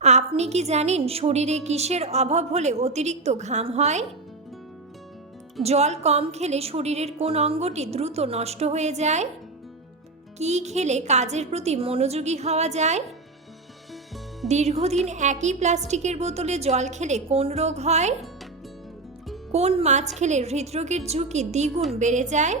আপনি কি জানেন শরীরে কিসের অভাব হলে অতিরিক্ত ঘাম হয়? জল কম খেলে শরীরের কোন অঙ্গটি দ্রুত নষ্ট হয়ে যায়? কি খেলে কাজের প্রতি মনোযোগী হওয়া যায়? দীর্ঘদিন একই প্লাস্টিকের বোতলে জল খেলে কোন রোগ হয়? কোন মাছ খেলে হৃদরোগের ঝুঁকি দ্বিগুণ বেড়ে যায়?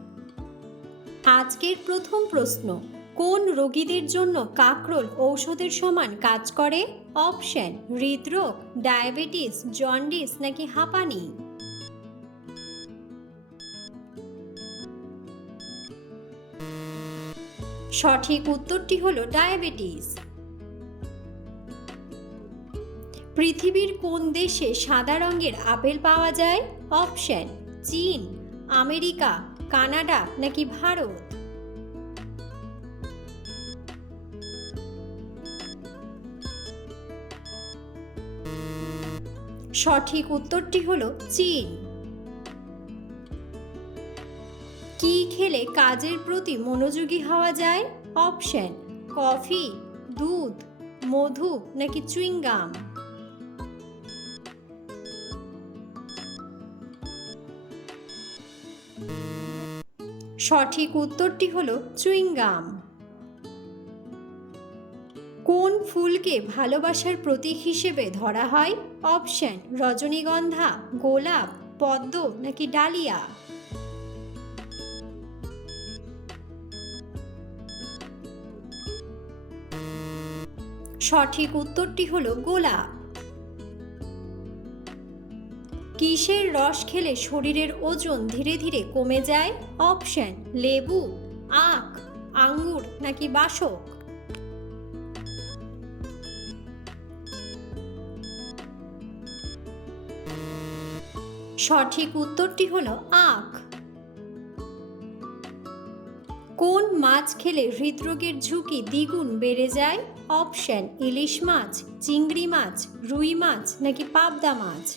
আজকের প্রথম প্রশ্ন, কোন রোগীদের জন্য কাকরোল ঔষধের সমান কাজ করে? অপশন, হৃদরোগ, ডায়াবেটিস, জন্ডিস নাকি হাঁপানি? সঠিক উত্তরটি হলো ডায়াবেটিস। পৃথিবীর কোন দেশে সাদা রঙের আপেল পাওয়া যায়? অপশন, চীন, আমেরিকা কানাডা নাকি ভারত? সঠিক উত্তরটি হলো চীন। কি খেলে কাজের প্রতি মনোযোগী হওয়া যায়? অপশন, কফি, দুধ, মধু নাকি চুইংগাম? সঠিক উত্তরটি হলো চুইংগাম। কোন ফুলকে ভালোবাসার প্রতীক হিসেবে ধরা হয়? অপশন, রজনীগন্ধা, গোলাপ, পদ্ম নাকি ডালিয়া? সঠিক উত্তরটি হলো গোলাপ। কিসের রস খেলে শরীরের ওজন ধীরে ধীরে কমে যায়? অপশন, লেবু, আখ আঙ্গুর নাকি বাসক? সঠিক উত্তরটি হলো আখ। কোন মাছ খেলে হৃদরোগের ঝুঁকি দ্বিগুণ বেড়ে যায়? অপশন, ইলিশ মাছ, চিংড়ি মাছ, রুই মাছ নাকি পাবদা মাছ?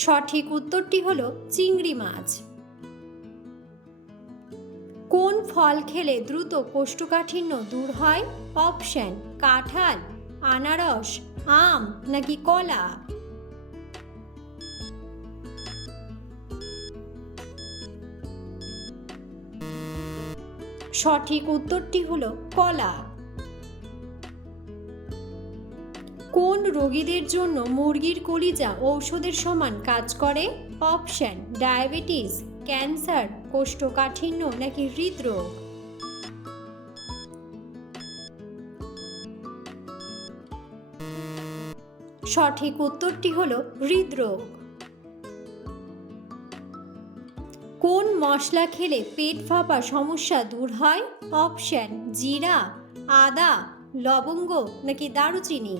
সঠিক উত্তরটি হলো চিংড়ি মাছ। কোন ফল খেলে দ্রুত কোষ্ঠকাঠিন্য দূর হয়? অপশন, কাঁঠাল, আনারস, আম নাকি কলা? সঠিক উত্তরটি হলো কলা। কোন রোগীদের জন্য মুরগির কলিজা ঔষধের সমান কাজ করে? অপশন, ডায়াবেটিস, ক্যান্সার, কোষ্ঠকাঠিন্য নাকি হৃদরোগ? সঠিক উত্তরটি হলো হৃদরোগ। কোন মশলা খেলে পেট ফাঁপা সমস্যা দূর হয়? অপশন, জিরা, আদা, লবঙ্গ নাকি দারুচিনি?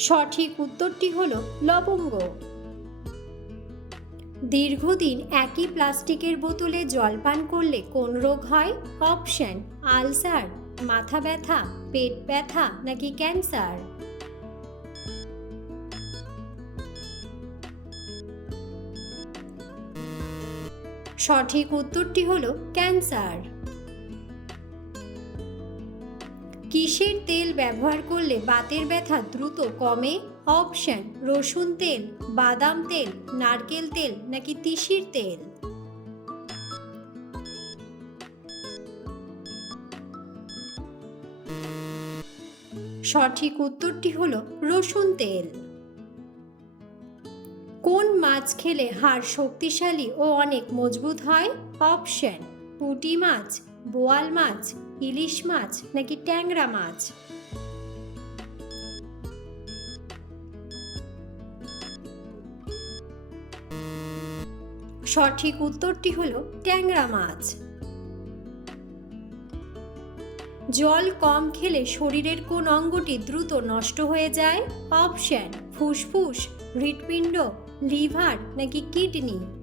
সঠিক উত্তরটি হলো লবঙ্গ। দীর্ঘদিন একই প্লাস্টিকের বোতলে জল পান করলে কোন রোগ হয়? অপশন, আলসার, মাথা ব্যথা, পেট ব্যথা নাকি ক্যান্সার? সঠিক উত্তরটি হলো ক্যান্সার। কিসের তেল ব্যবহার করলে বাতের ব্যথা দ্রুত কমে? অপশন, রসুন তেল, বাদাম তেল, নারকেল তেল নাকি তিসির তেল? সঠিক উত্তরটি হলো রসুন তেল। কোন মাছ খেলে হাড় শক্তিশালী ও অনেক মজবুত হয়? অপশন, পুঁটি মাছ, বোয়াল মাছ ইলিশ মাছ নাকি ট্যাংরা মাছ? সঠিক উত্তরটি হল ট্যাংরা মাছ। জল কম খেলে শরীরের কোন অঙ্গটি দ্রুত নষ্ট হয়ে যায়? অপশন, ফুসফুস, হৃৎপিণ্ড, লিভার নাকি কিডনি?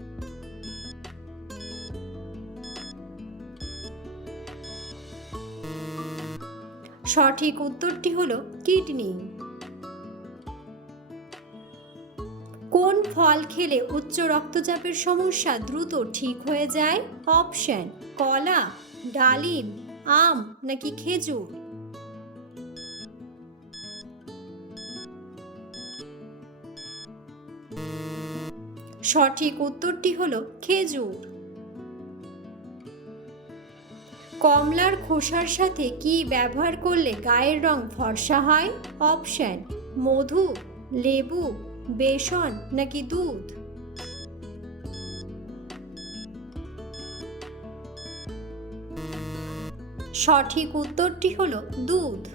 সঠিক উত্তরটি হলো কিডনি। কোন ফল খেলে উচ্চ রক্তচাপের সমস্যা দ্রুত ঠিক হয়ে যায়? অপশন, কলা, ডালিম, আম নাকি খেজুর? সঠিক উত্তরটি হলো খেজুর। কমলার খোসার সাথে কি ব্যবহার করলে গায়ের রং ফর্সা হয়? অপশন, মধু, লেবু, বেসন নাকি দুধ? সঠিক উত্তরটি হলো দুধ।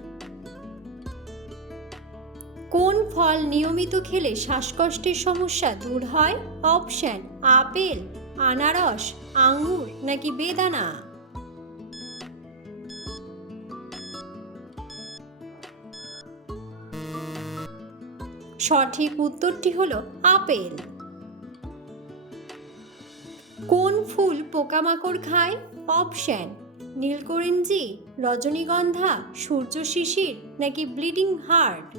কোন ফল নিয়মিত খেলে শ্বাসকষ্টের সমস্যা দূর হয়? অপশন, আপেল, আনারস, আঙুর নাকি বেদানা? সঠিক উত্তরটি হলো আপেল। কোন ফুল পোকামাকড় খায়? অপশন, নীলকরিঞ্জি, রজনীগন্ধা, সূর্য শিশির নাকি ব্লিডিং হার্ট?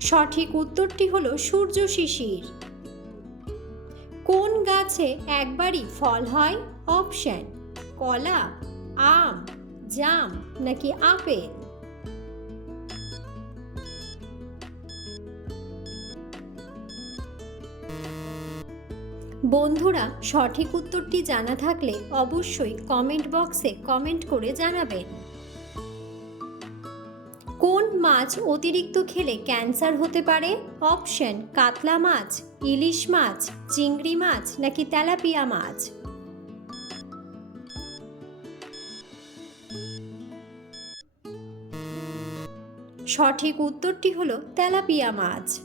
সঠিক উত্তরটি হলো সূর্য শিশির। কোন গাছে একবারই ফল হয়? অপশন কলা, আম, জাম নাকি আপেল? বন্ধুরা, সঠিক উত্তরটি জানা থাকলে অবশ্যই কমেন্ট বক্সে কমেন্ট করে জানাবেন। কোন মাছ অতিরিক্ত খেলে ক্যান্সার হতে পারে? অপশন কাতলা মাছ, ইলিশ মাছ, চিংড়ি মাছ নাকি তেলাপিয়া মাছ? সঠিক উত্তরটি হল তেলাপিয়া মাছ।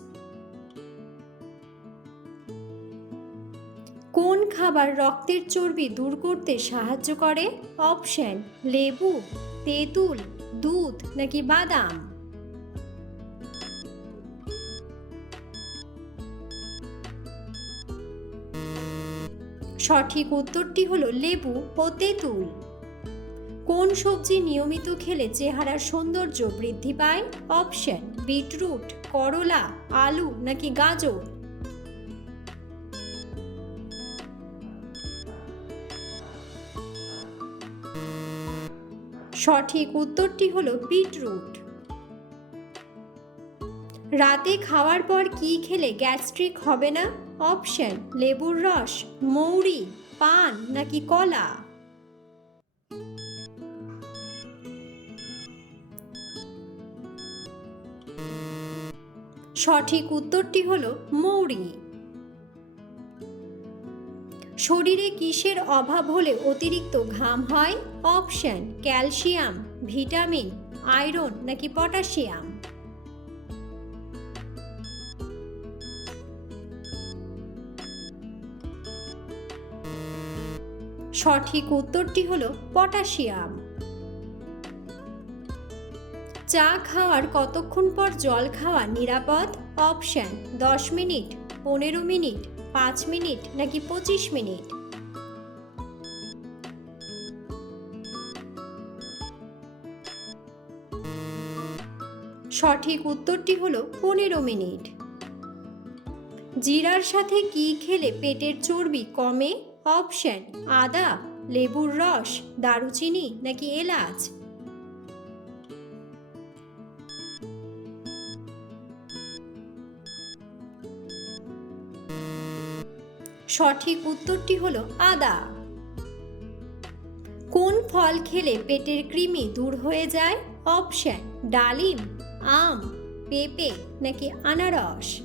কোন খাবার রক্তের চর্বি দূর করতে সাহায্য করে? অপশন, লেবু, তেঁতুল, দুধ নাকি বাদাম? সঠিক উত্তরটি হলো লেবু ও তেঁতুল। কোন সবজি নিয়মিত খেলে চেহারার সৌন্দর্য বৃদ্ধি পায়? অপশন, বিটরুট, করলা, আলু নাকি গাজর? সঠিক উত্তরটি হলো বিটরুট। রাতে খাওয়ার পর কি খেলে গ্যাস্ট্রিক হবে না? অপশন, লেবুর রস, মৌরি, পান নাকি কলা? সঠিক উত্তরটি হল মৌরি। শরীরে কিসের অভাব হলে অতিরিক্ত ঘাম হয়? অপশন, ক্যালসিয়াম, ভিটামিন, আয়রন নাকি পটাশিয়াম? সঠিক উত্তরটি হলো পটাশিয়াম। চা খাওয়ার কতক্ষণ পর জল খাওয়া নিরাপদ? অপশন দশ মিনিট, পনেরো মিনিট, পাঁচ মিনিট নাকি পঁচিশ মিনিট? সঠিক উত্তরটি হলো পনেরো মিনিট। জিরার সাথে কি খেলে পেটের চর্বি কমে? অপশন আদা, লেবুর রস, দারুচিনি নাকি এলাচ? সঠিক উত্তরটি হলো আদা। কোন ফল খেলে পেটের কৃমি দূর হয়ে যায়? অপশন, ডালিম, আম, পেঁপে নাকি আনারস?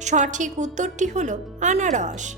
সঠিক উত্তরটি হলো আনারস।